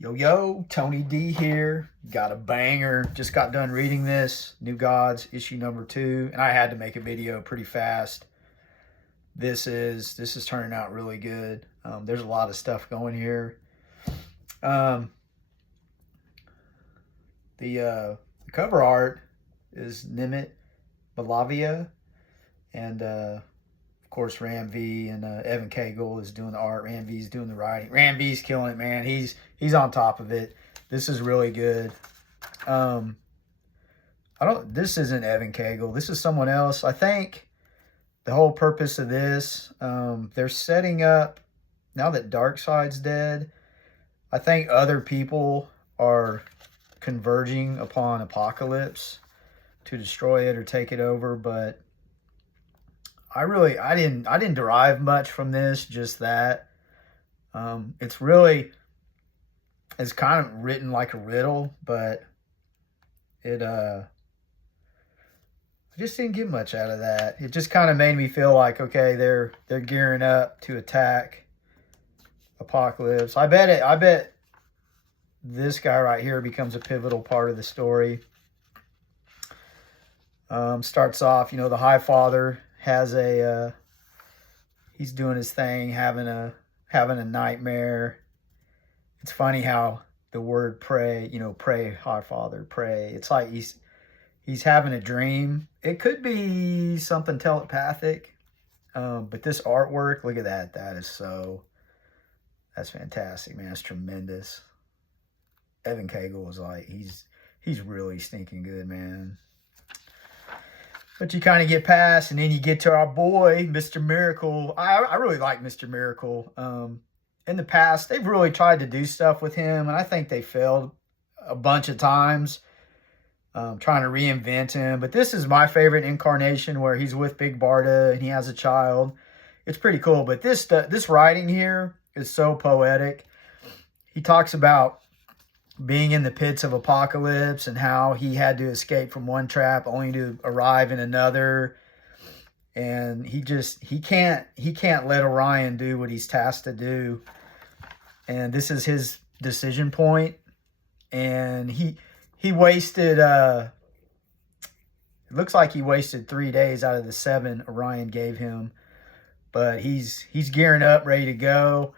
Yo, Tony D here. Got a banger. Just got done reading this. New Gods, issue number 2. And I had to make a video pretty fast. This is turning out really good. There's a lot of stuff going here. The cover art is Nimit Malavia. And of course Ram V and Evan Cagle is doing the art. Ram V's doing the writing. Ram V's killing it, man. He's on top of it. This is really good. This isn't Evan Cagle. This is someone else. I think the whole purpose of this, they're setting up, now that Darkseid's dead, I think other people are converging upon Apokolips to destroy it or take it over, but I didn't derive much from this, just that. It's kind of written like a riddle, but I just didn't get much out of that. It just kind of made me feel like, okay, they're gearing up to attack Apokolips. I bet this guy right here becomes a pivotal part of the story. Starts off, the High Father has he's doing his thing, having a nightmare. It's funny how the word pray, pray, High Father, pray. It's like he's having a dream. It could be something telepathic. But this artwork, look at that. That's fantastic, man. It's tremendous. Evan Cagle was like, he's really stinking good, man. But you kind of get past, and then you get to our boy, Mr. Miracle. I really like Mr. Miracle. In the past, they've really tried to do stuff with him, and I think they failed a bunch of times trying to reinvent him. But this is my favorite incarnation, where he's with Big Barda and he has a child. It's pretty cool. But this writing here is so poetic. He talks about being in the pits of Apokolips and how he had to escape from one trap only to arrive in another. And he can't let Orion do what he's tasked to do. And this is his decision point. And he wasted, it looks like he wasted 3 days out of the 7 Orion gave him. But he's gearing up, ready to go.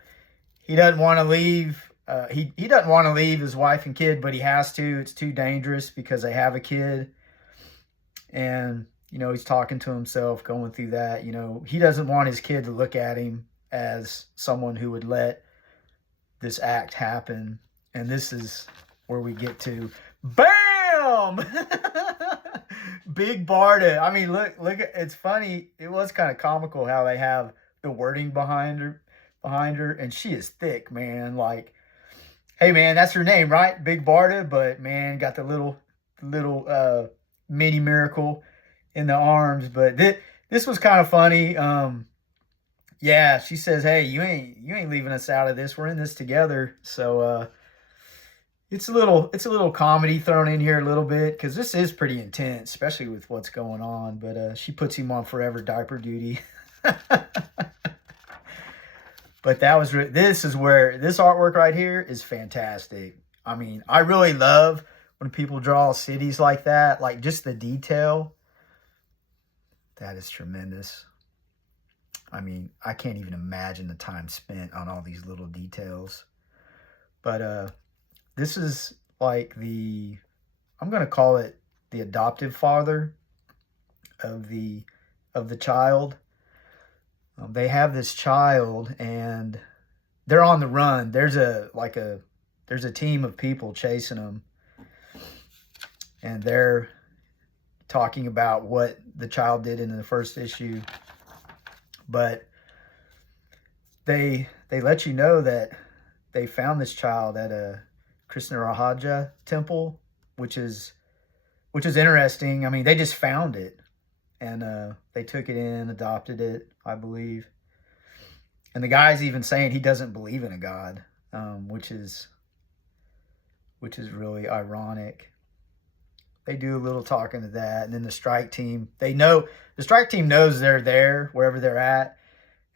He doesn't want to leave. He doesn't want to leave his wife and kid, but he has to. It's too dangerous because they have a kid. And, he's talking to himself, going through that. He doesn't want his kid to look at him as someone who would let this act happen. And this is where we get to, bam! Big Barda. I mean, look, it's funny. It was kind of comical how they have the wording behind her, and she is thick, man. Like, hey, man, that's her name, right? Big Barda, but, man, got the little mini Miracle in the arms. But this was kind of funny. Yeah, she says, hey, you ain't leaving us out of this. We're in this together. So it's a little comedy thrown in here a little bit, because this is pretty intense, especially with what's going on. But she puts him on forever diaper duty. But this is where this artwork right here is fantastic. I mean, I really love when people draw cities like that, like just the detail. That is tremendous. I mean, I can't even imagine the time spent on all these little details. But this is like I'm going to call it the adoptive father of the child. They have this child and they're on the run. There's a team of people chasing them, and they're talking about what the child did in the first issue. But they let you know that they found this child at a Krishna Rahaja temple, which is interesting. I mean, they just found it. And they took it in, adopted it, I believe. And the guy's even saying he doesn't believe in a God, which is really ironic. They do a little talking to that. And then the strike team knows they're there, wherever they're at.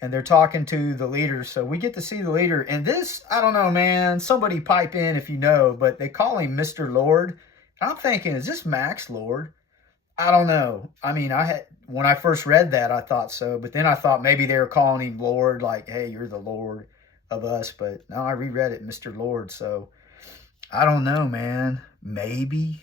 and they're talking to the leader. So we get to see the leader. And this, I don't know, man. Somebody pipe in if you know, but they call him Mr. Lord. And I'm thinking, is this Max Lord? I don't know. I mean, when I first read that, I thought so. But then I thought maybe they were calling him Lord, like, hey, you're the Lord of us. But no, I reread it, Mr. Lord. So I don't know, man. Maybe.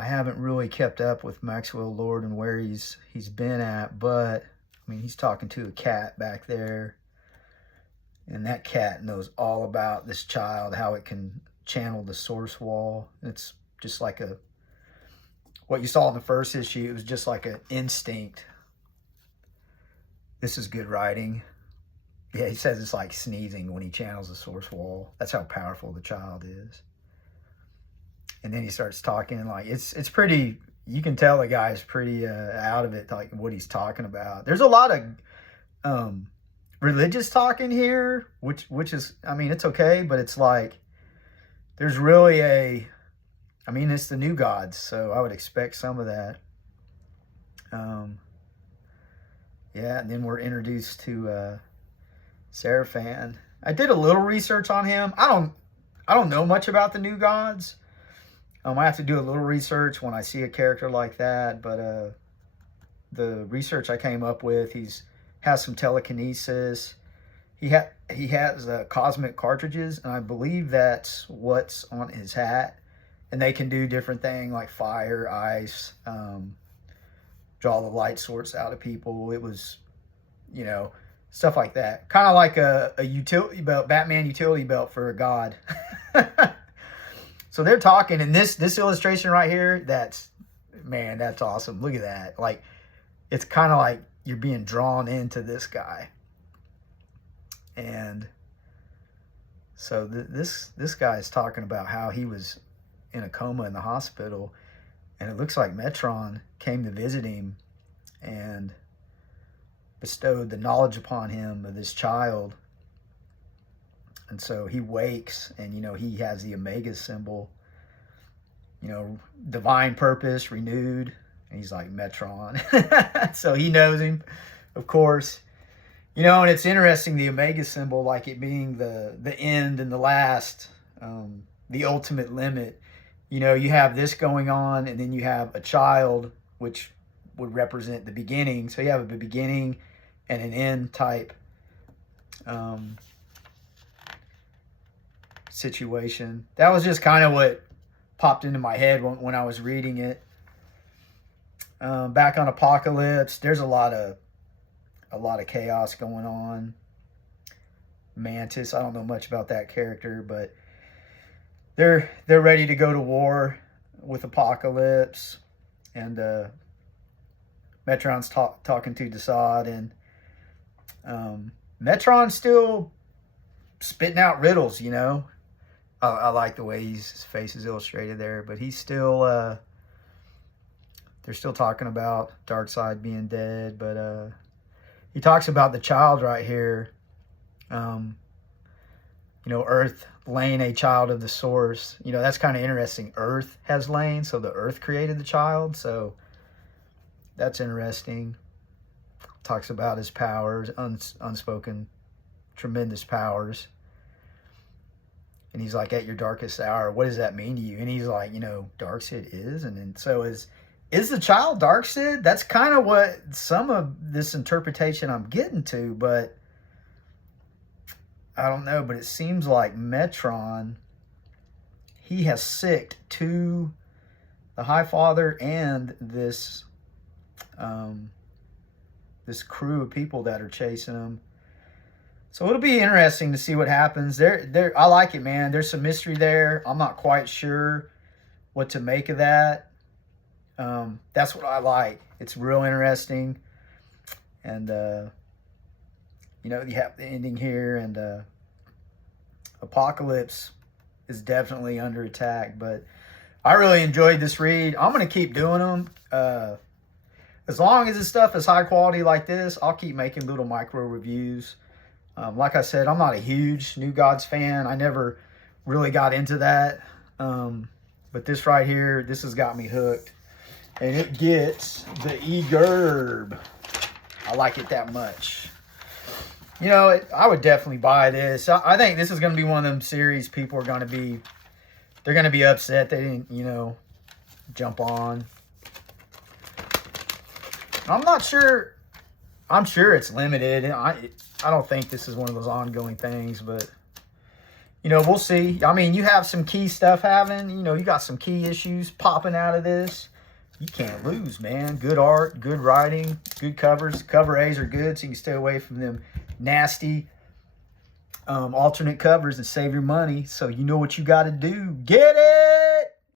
I haven't really kept up with Maxwell Lord and where he's been at, but I mean, he's talking to a cat back there, and that cat knows all about this child, how it can channel the source wall. It's just like what you saw in the first issue. It was just like an instinct. This is good writing. Yeah, he says it's like sneezing when he channels the source wall. That's how powerful the child is. And then he starts talking like it's pretty, you can tell the guy's pretty out of it, like what he's talking about. There's a lot of religious talking here, which is, I mean, it's okay, but it's like there's really I mean, it's the new gods, so I would expect some of that. Yeah, and then we're introduced to Seraphan. I did a little research on him. I don't know much about the new gods. I have to do a little research when I see a character like that, but the research I came up with, has some telekinesis. He has cosmic cartridges, and I believe that's what's on his hat. And they can do different things like fire, ice, draw the light source out of people. It was, stuff like that. Kind of like a utility belt, Batman utility belt for a god. So they're talking, and this illustration right here, that's awesome. Look at that. Like, it's kind of like you're being drawn into this guy. And so this guy is talking about how he was in a coma in the hospital, and it looks like Metron came to visit him and bestowed the knowledge upon him of this child. And so he wakes, and, he has the Omega symbol, divine purpose, renewed. And he's like, Metron. So he knows him, of course. And it's interesting, the Omega symbol, like it being the end and the last, the ultimate limit. You have this going on, and then you have a child, which would represent the beginning. So you have a beginning and an end type situation. That was just kind of what popped into my head when I was reading it. Back on Apokolips, there's a lot of chaos going on. Mantis, I don't know much about that character, but they're ready to go to war with Apokolips, and Metron's talking to Desaad, and Metron's still spitting out riddles, I like the way his face is illustrated there, but he's still, they're still talking about Darkseid being dead, but he talks about the child right here, Earth laying a child of the source. That's kind of interesting. Earth has lain, so the Earth created the child, so that's interesting. Talks about his powers, unspoken, tremendous powers. And he's like, at your darkest hour, what does that mean to you? And he's like, Darkseid is. And then so is the child Darkseid? That's kind of what some of this interpretation I'm getting to, but I don't know. But it seems like Metron, he has sicked to the High Father and this this crew of people that are chasing him. So it'll be interesting to see what happens. I like it, man. There's some mystery there. I'm not quite sure what to make of that. That's what I like. It's real interesting. And, you have the ending here. And Apokolips is definitely under attack. But I really enjoyed this read. I'm going to keep doing them. As long as this stuff is high quality like this, I'll keep making little micro reviews. Like I said, I'm not a huge New Gods fan. I never really got into that. But this right here, this has got me hooked. And it gets the E-Gerb. I like it that much. You know, I would definitely buy this. I think this is going to be one of them series people are going to be, they're going to be upset they didn't, you know, jump on. I'm not sure. I'm sure it's limited. I don't think this is one of those ongoing things, but, you know, we'll see. I mean, you have some key stuff having, you know, you got some key issues popping out of this. You can't lose, man. Good art, good writing, good covers. Cover A's are good, so you can stay away from them nasty alternate covers and save your money. So you know what you got to do. Get it!